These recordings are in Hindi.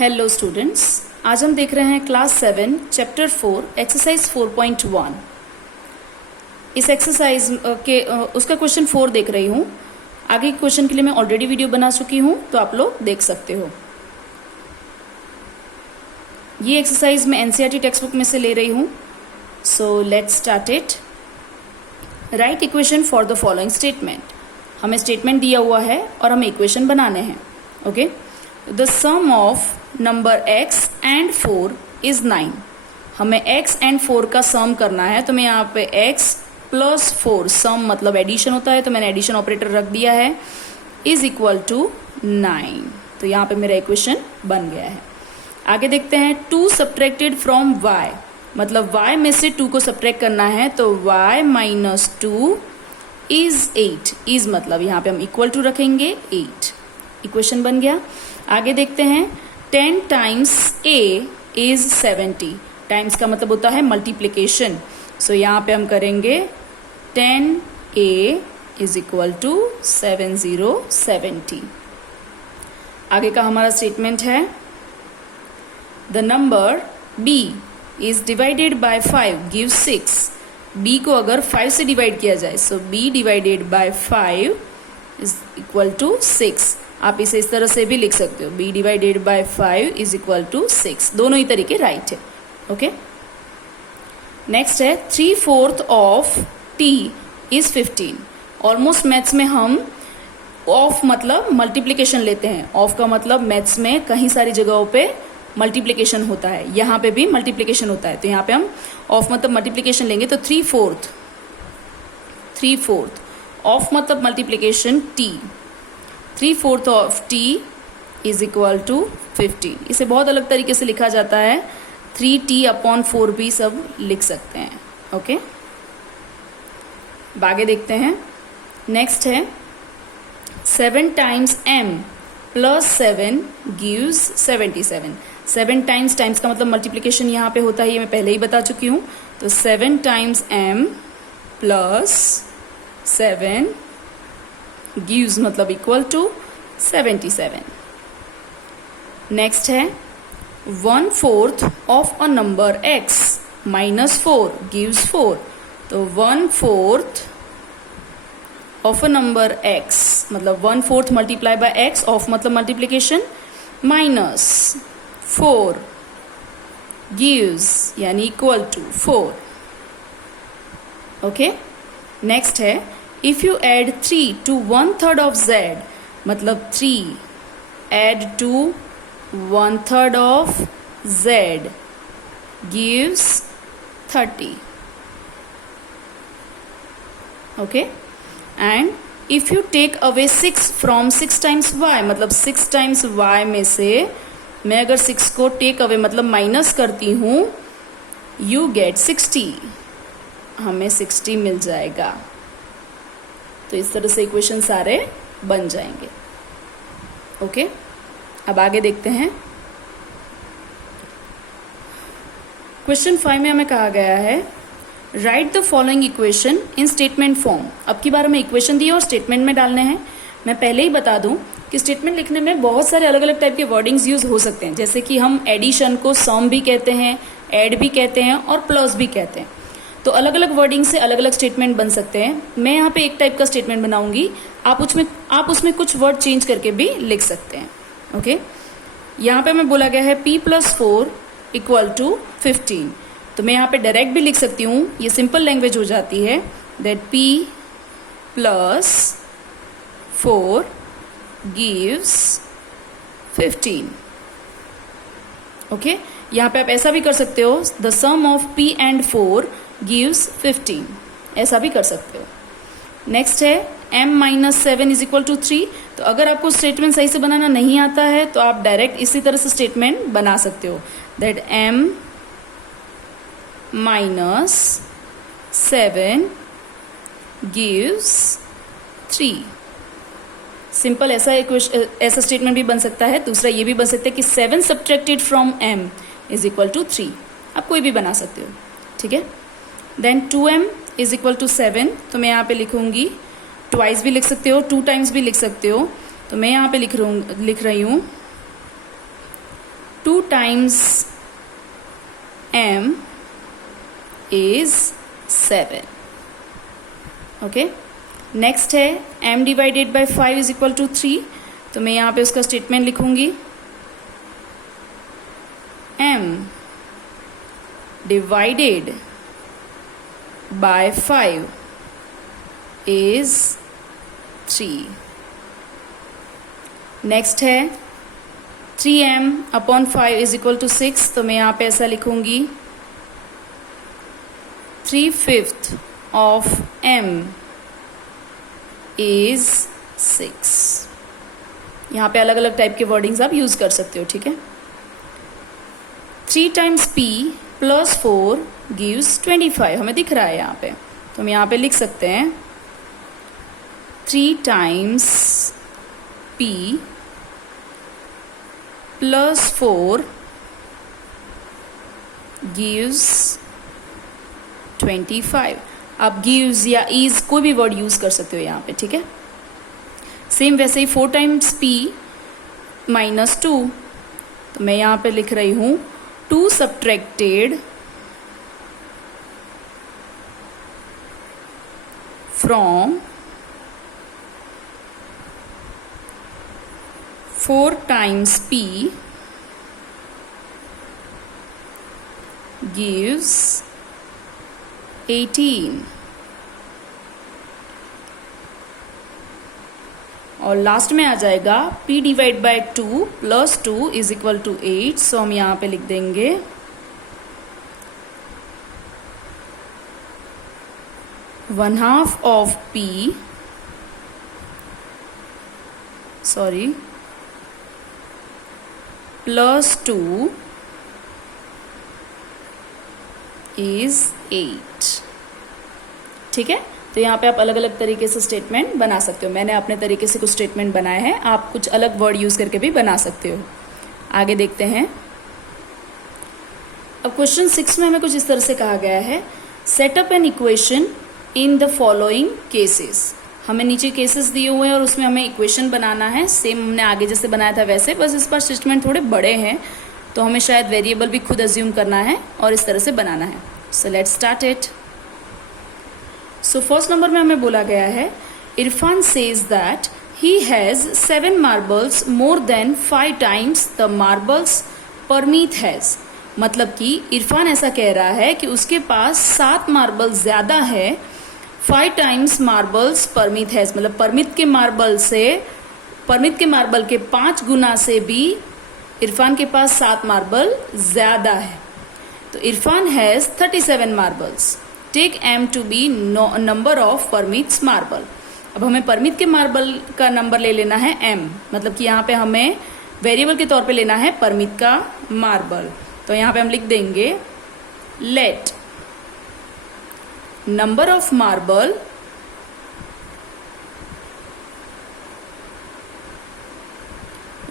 हेलो स्टूडेंट्स, आज हम देख रहे हैं क्लास 7 चैप्टर 4 एक्सरसाइज 4.1। इस एक्सरसाइज के उसका क्वेश्चन 4 देख रही हूँ। आगे के क्वेश्चन के लिए मैं ऑलरेडी वीडियो बना चुकी हूँ, तो आप लोग देख सकते हो। ये एक्सरसाइज मैं एनसीईआरटी टेक्स्ट बुक में से ले रही हूँ। So let's start it. Write equation for the following statement. हमें स्टेटमेंट दिया हुआ है और हमें इक्वेशन बनाने हैं। Okay, the sum of number x and 4 is 9। हमें x एंड 4 का सम करना है, तो मैं यहाँ पे x प्लस 4 सम मतलब एडिशन होता है, तो मैंने एडिशन ऑपरेटर रख दिया है, इज इक्वल टू 9। तो यहाँ पे मेरा इक्वेशन बन गया है। आगे देखते हैं, 2 सब्ट्रैक्टेड फ्रॉम y, मतलब y में से 2 को सब्ट्रैक्ट करना है, तो y माइनस 2 इज 8। इज मतलब यहाँ पे हम इक्वल टू रखेंगे 8। इक्वेशन बन गया। आगे देखते हैं, 10 टाइम्स a इज 70। टाइम्स का मतलब होता है मल्टीप्लीकेशन। सो यहाँ पे हम करेंगे 10a इज इक्वल टू 70। आगे का हमारा स्टेटमेंट है, the number b is divided by 5 gives 6। b को अगर 5 से डिवाइड किया जाए, so b divided by 5 is equal to 6। आप इसे इस तरह से भी लिख सकते हो, b divided by 5 is equal to 6। दोनों ही तरीके राइट है। ओके, नेक्स्ट है, 3/4 of t is 15। Almost maths में हम ऑफ मतलब मल्टीप्लीकेशन लेते हैं। ऑफ का मतलब मैथ्स में कहीं सारी जगहों पे मल्टीप्लीकेशन होता है, यहाँ पे भी मल्टीप्लीकेशन होता है, तो यहाँ पे हम ऑफ मतलब मल्टीप्लीकेशन लेंगे। तो 3/4 ऑफ मतलब multiplication t, 3/4 of t is equal to 15। इसे बहुत अलग तरीके से लिखा जाता है, 3t/4 भी सब लिख सकते हैं। ओके, आगे देखते हैं। नेक्स्ट है, 7 times m plus 7 gives 77। 7 times का मतलब मल्टीप्लीकेशन यहाँ पे होता है, ये मैं पहले ही बता चुकी हूँ। तो 7 टाइम्स m प्लस 7 गिव्स मतलब इक्वल टू 77। नेक्स्ट है, 1/4 of a number x minus 4 gives 4। तो 1/4 ऑफ अ नंबर x मतलब 1/4 मल्टीप्लाई बाय x, ऑफ मतलब मल्टीप्लीकेशन, माइनस 4 गिव्स यानी इक्वल टू 4। ओके, नेक्स्ट है, if you add 3 to 1/3 of z, मतलब 3 add to 1/3 of z gives 30। Okay, and if you take away 6 from 6 times y, मतलब 6 टाइम्स y में से मैं अगर 6 को टेक अवे मतलब माइनस करती हूँ, यू गेट 60। हमें 60 मिल जाएगा। तो इस तरह से इक्वेशन सारे बन जाएंगे। ओके, अब आगे देखते हैं। क्वेश्चन 5 में हमें कहा गया है, right the following equation in statement form. अब की बार हमें इक्वेशन दी और स्टेटमेंट में डालने हैं। मैं पहले ही बता दूं कि स्टेटमेंट लिखने में बहुत सारे अलग अलग टाइप के वर्डिंग्स यूज हो सकते हैं, जैसे कि हम एडिशन को सम भी कहते हैं, ऐड भी कहते हैं और प्लस भी कहते हैं। तो अलग अलग वर्डिंग से अलग अलग स्टेटमेंट बन सकते हैं। मैं यहाँ पे एक टाइप का स्टेटमेंट बनाऊंगी, आप उसमें कुछ वर्ड चेंज करके भी लिख सकते हैं। ओके, यहाँ पे मैं बोला गया है p+4 इक्वल टू 15। तो मैं यहाँ पे डायरेक्ट भी लिख सकती हूँ, ये सिंपल लैंग्वेज हो जाती है, दैट p+4 गिव्स 15। ओके, यहाँ पे आप ऐसा भी कर सकते हो, the sum of p and 4 gives 15, ऐसा भी कर सकते हो। नेक्स्ट है, m-7 इज इक्वल टू 3। तो अगर आपको स्टेटमेंट सही से बनाना नहीं आता है, तो आप डायरेक्ट इसी तरह से स्टेटमेंट बना सकते हो, दैट m-7 गिव्स 3। सिंपल ऐसा स्टेटमेंट भी बन सकता है। दूसरा ये भी बन सकता है कि 7 subtracted from m is equal to 3। आप कोई भी बना सकते हो, ठीक है। Then 2m is equal to 7। तो मैं यहाँ पे लिखूंगी, ट्वाइस भी लिख सकते हो, 2 टाइम्स भी लिख सकते हो। तो मैं यहाँ पे लिख रही हूँ 2 times m is 7. Okay, next है m divided by 5 is equal to 3. तो मैं यहाँ पे उसका स्टेटमेंट लिखूंगी. m divided by 5 is 3. Next है 3m upon 5 is equal to 6. तो मैं यहाँ पे ऐसा लिखूंगी 3/5 ऑफ m इज 6. यहाँ पे अलग अलग टाइप के वर्डिंग्स आप यूज कर सकते हो, ठीक है. 3 times p प्लस 4 गिव्स 25. हमें दिख रहा है यहाँ पे, तो हम यहाँ पे लिख सकते हैं 3 times p प्लस 4 गिव्स 25. आप गिव्स या इज कोई भी वर्ड यूज कर सकते हो यहाँ पे, ठीक है. सेम वैसे ही 4 times p माइनस 2. तो मैं यहाँ पे लिख रही हूं 2 subtracted from 4 times p gives 18. और लास्ट में आ जाएगा p divide by 2 plus 2 is equal to 8. So हम यहाँ पे लिख देंगे 1/2 ऑफ p प्लस 2 इज 8. ठीक है. तो यहाँ पे आप अलग अलग तरीके से स्टेटमेंट बना सकते हो. मैंने अपने तरीके से कुछ स्टेटमेंट बनाए हैं, आप कुछ अलग वर्ड यूज करके भी बना सकते हो. आगे देखते हैं. अब क्वेश्चन 6 में हमें कुछ इस तरह से कहा गया है, set up an equation in the following cases. हमें नीचे केसेस दिए हुए हैं और उसमें हमें इक्वेशन बनाना है. सेम हमने आगे जैसे बनाया था वैसे, बस इस बार स्टेटमेंट थोड़े बड़े हैं तो हमें शायद वेरिएबल भी खुद अज्यूम करना है और इस तरह से बनाना है. सो let's start it. So first number में हमें बोला गया है, Irfan says that he has 7 marbles more than 5 times the marbles Parmeet has. मतलब कि इरफान ऐसा कह रहा है कि उसके पास 7 मार्बल ज्यादा है 5 times मार्बल्स परमीत हैज. मतलब परमीत के मार्बल के 5 गुना से भी इरफान के पास 7 मार्बल ज्यादा है. तो Irfan has 37 marbles. Take m to be number of Parmeet's marble. अब हमें परमीत के मार्बल का नंबर ले लेना है m. मतलब कि यहाँ पे हमें वेरिएबल के तौर पे लेना है परमीत का मार्बल. तो यहाँ पे हम लिख देंगे let number of marble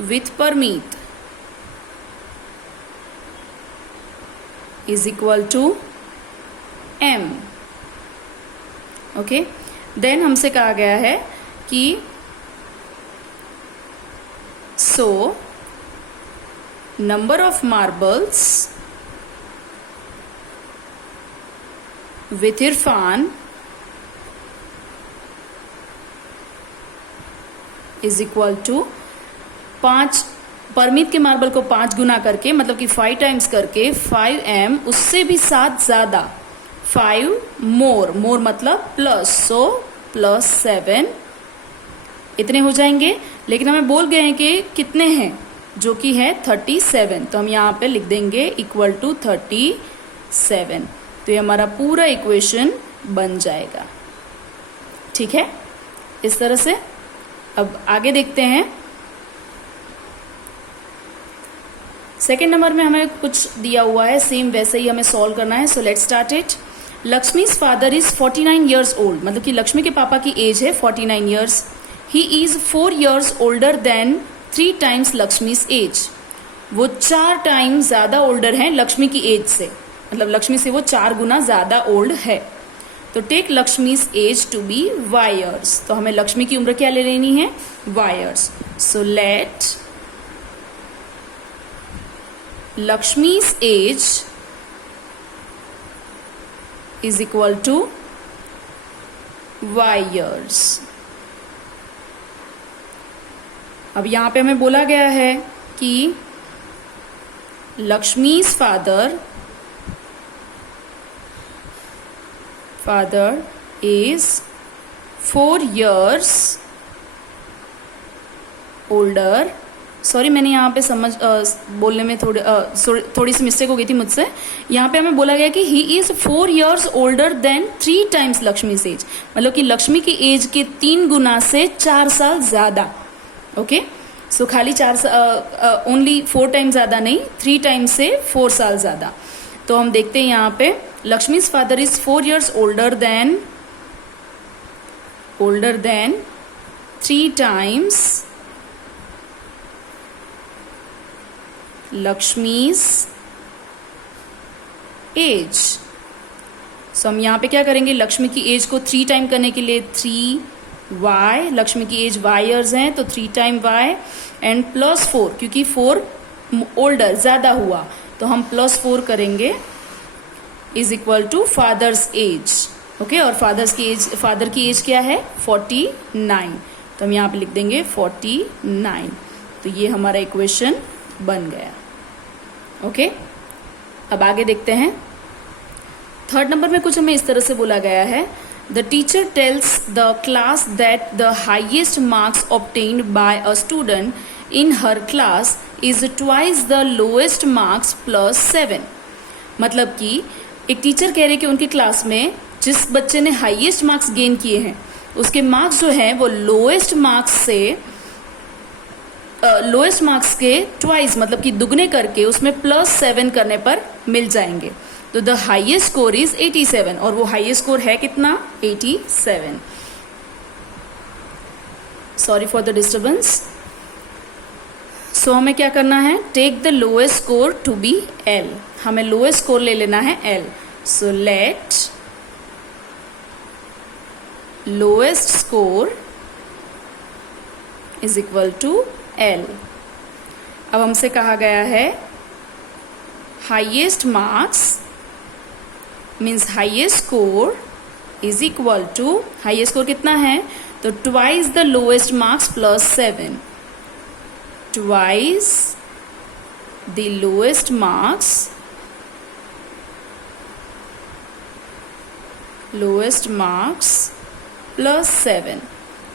with Parmeet is equal to m. Okay. Then हमसे कहा गया है कि so number of marbles with Irfan is equal to 5. Parmeet के मार्बल को 5 गुना करके, मतलब कि 5 times करके 5m, उससे भी 7 ज्यादा 5 मोर मतलब प्लस, सो प्लस 7 इतने हो जाएंगे. लेकिन हमें बोल गए हैं कि कितने हैं, जो कि है 37. तो हम यहाँ पे लिख देंगे इक्वल टू 37. तो ये हमारा पूरा इक्वेशन बन जाएगा. ठीक है, इस तरह से. अब आगे देखते हैं. सेकेंड नंबर में हमें कुछ दिया हुआ है, सेम वैसे ही हमें सॉल्व करना है. सो let's start it. Lakshmi's father is 49 years old. मतलब कि लक्ष्मी के पापा की एज है 49 years. He is 4 years older than 3 times Lakshmi's age. वो 4 times ज्यादा ओल्डर हैं लक्ष्मी की एज से. मतलब लक्ष्मी से वो 4 गुना ज्यादा ओल्ड है. तो take Lakshmi's age to be y years. तो हमें लक्ष्मी की उम्र क्या ले लेनी है, y years. So let Lakshmi's age is equal to y years. अब यहाँ पे हमें बोला गया है कि Lakshmi's father is 4 years older. Sorry, मैंने यहाँ पे बोलने में थोड़ी सी मिस्टेक हो गई थी मुझसे. यहाँ पे हमें बोला गया कि he is 4 years older than 3 times लक्ष्मी's एज. मतलब कि लक्ष्मी की एज के 3 गुना से 4 साल ज्यादा. ओके, सो खाली 4 ओनली 4 टाइम्स ज्यादा नहीं, 3 टाइम्स से 4 साल ज्यादा. तो हम देखते हैं यहाँ पे लक्ष्मी's father is 4 years older than 3 times लक्ष्मी's एज. सो हम यहाँ पे क्या करेंगे, लक्ष्मी की एज को 3 टाइम करने के लिए 3y, लक्ष्मी की एज y ईयर्स हैं तो 3 टाइम y एंड +4, क्योंकि 4 ओल्डर ज्यादा हुआ तो हम +4 करेंगे is equal to father's age. Okay, और फादर की एज क्या है 49, तो हम यहाँ पे लिख देंगे 49. तो ये हमारा इक्वेशन बन गया. ओके, अब आगे देखते हैं. 3rd नंबर में कुछ हमें इस तरह से बोला गया है, the teacher tells the class that the highest marks obtained by a student in her class is twice the lowest marks +7. मतलब कि एक टीचर कह रहे कि उनकी क्लास में जिस बच्चे ने हाईएस्ट मार्क्स गेन किए हैं उसके मार्क्स जो हैं वो लोएस्ट मार्क्स के ट्वाइस, मतलब कि दुगने करके उसमें +7 करने पर मिल जाएंगे. तो द हाईएस्ट स्कोर इज 87 और वो हाईएस्ट स्कोर है कितना 87. Sorry for the disturbance. So हमें क्या करना है, take the lowest score to be L. हमें लोएस्ट स्कोर ले लेना है L. So let lowest score is equal to L. अब हमसे कहा गया है highest marks means highest score is equal to, highest score कितना है तो twice the lowest marks +7, twice the lowest marks +7.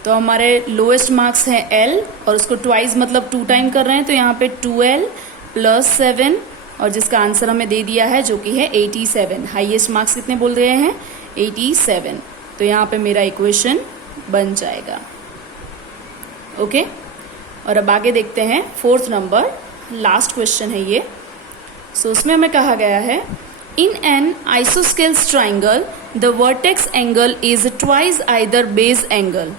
तो हमारे लोएस्ट मार्क्स हैं L और उसको ट्वाइस मतलब 2 टाइम कर रहे हैं, तो यहाँ पे 2L +7 और जिसका आंसर हमें दे दिया है जो कि है 87. हाईएस्ट मार्क्स कितने बोल रहे हैं 87. तो यहाँ पे मेरा इक्वेशन बन जाएगा. ओके, और अब आगे देखते हैं 4th नंबर, लास्ट क्वेश्चन है ये. सो उसमें हमें कहा गया है in an isosceles triangle the vertex angle is twice either base angle.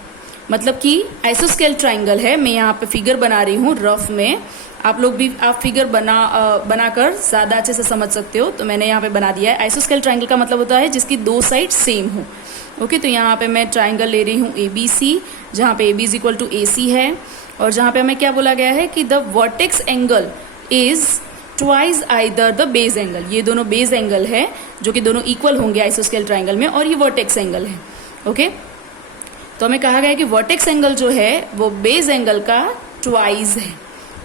मतलब कि आइसोस्केल ट्राइंगल है, मैं यहाँ पे फिगर बना रही हूँ रफ में, आप लोग भी आप फिगर बनाकर ज़्यादा अच्छे से समझ सकते हो. तो मैंने यहाँ पे बना दिया है. आइसोस्केल ट्राइंगल का मतलब होता है जिसकी 2 साइड सेम हो. ओके, तो यहाँ पे मैं ट्राइंगल ले रही हूँ ABC, जहाँ पे AB is equal to AC है और जहाँ पे हमें क्या बोला गया है कि the vertex angle is twice either the base angle. ये दोनों बेस एंगल है जो कि दोनों इक्वल होंगे आइसोस्केल ट्राइंगल में और ये वर्टेक्स एंगल है. ओके, तो हमें कहा गया है कि वर्टेक्स एंगल जो है वो बेस एंगल का ट्वाइस है.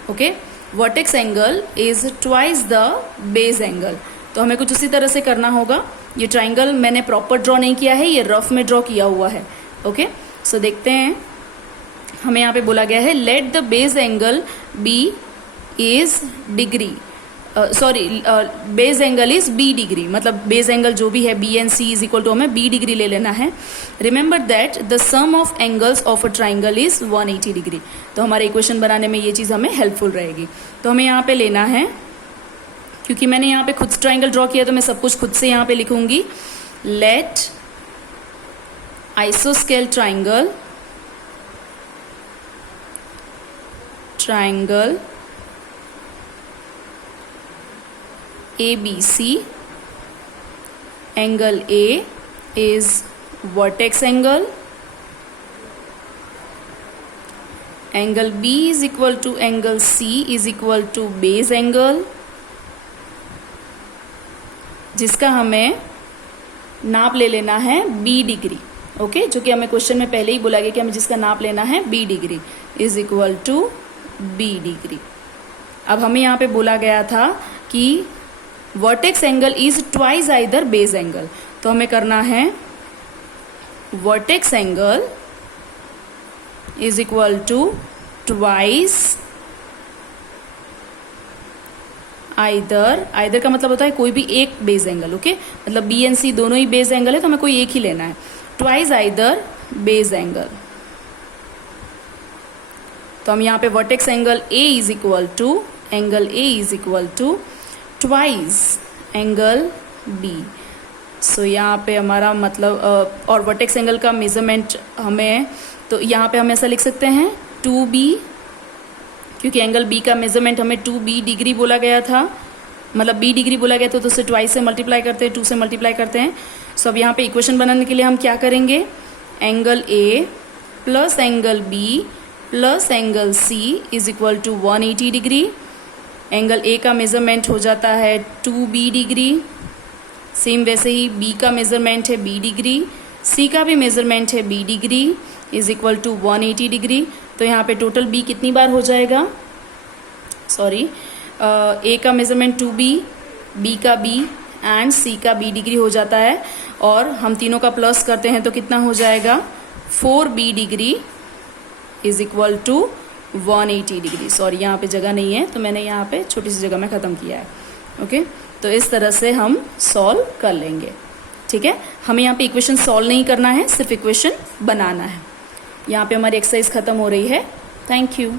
Okay, vertex angle is twice the base angle. तो हमें कुछ उसी तरह से करना होगा. ये ट्राइंगल मैंने प्रॉपर ड्रॉ नहीं किया है, ये रफ में ड्रॉ किया हुआ है. ओके, सो देखते हैं. हमें यहाँ पे बोला गया है let the base angle b is degree, base angle is B degree. मतलब बेस एंगल जो भी है B and C is equal to हमें B डिग्री ले लेना है. Remember that the sum of angles of a triangle is 180 degree. तो हमारे इक्वेशन बनाने में ये चीज़ हमें हेल्पफुल रहेगी. तो हमें यहाँ पे लेना है, क्योंकि मैंने यहाँ पे खुद ट्राइंगल ड्रॉ किया तो मैं सब कुछ खुद से यहाँ पे लिखूंगी. लेट आइसोस्केल triangle ABC, angle A is vertex angle, angle B is equal to angle C is equal to base angle, जिसका हमें नाप ले लेना है b डिग्री। ओके, जो कि हमें क्वेश्चन में पहले ही बोला गया कि हमें जिसका नाप लेना है b degree is equal to b degree. अब हमें यहाँ पे बोला गया था कि vertex angle is twice either base angle, तो हमें करना है vertex angle is equal to twice either का मतलब होता है कोई भी एक बेस एंगल। ओके, मतलब बी एंड सी दोनों ही बेस एंगल है तो हमें कोई एक ही लेना है। ट्वाइस आइदर बेस एंगल, तो हम यहाँ पे vertex angle A is equal to twice angle B. So यहाँ पे हमारा मतलब और वर्टेक्स एंगल का मेजरमेंट हमें, तो यहाँ पे हम ऐसा लिख सकते हैं 2b, क्योंकि एंगल b का मेजरमेंट हमें 2b डिग्री बोला गया था, मतलब b डिग्री बोला गया था, तो उसे ट्वाइस से मल्टीप्लाई करते हैं, 2 से मल्टीप्लाई करते हैं। सो अब यहाँ पे इक्वेशन बनाने के लिए हम क्या करेंगे, एंगल a प्लस एंगल b प्लस angle c is equal to 180 degree. Angle a का मेजरमेंट हो जाता है 2b डिग्री, सेम वैसे ही b का मेजरमेंट है b डिग्री, c का भी मेजरमेंट है b degree is equal to 180 degree. तो यहाँ पे टोटल b कितनी बार हो जाएगा, सॉरी a का मेजरमेंट 2b, b का b एंड c का b डिग्री हो जाता है, और हम तीनों का प्लस करते हैं तो कितना हो जाएगा 4b degree is equal to 180 degree. Sorry यहाँ पे जगह नहीं है तो मैंने यहाँ पे छोटी सी जगह में ख़त्म किया है। ओके, तो इस तरह से हम सॉल्व कर लेंगे। ठीक है, हमें यहाँ पे इक्वेशन सॉल्व नहीं करना है, सिर्फ इक्वेशन बनाना है। यहाँ पे हमारी एक्सरसाइज खत्म हो रही है। Thank you.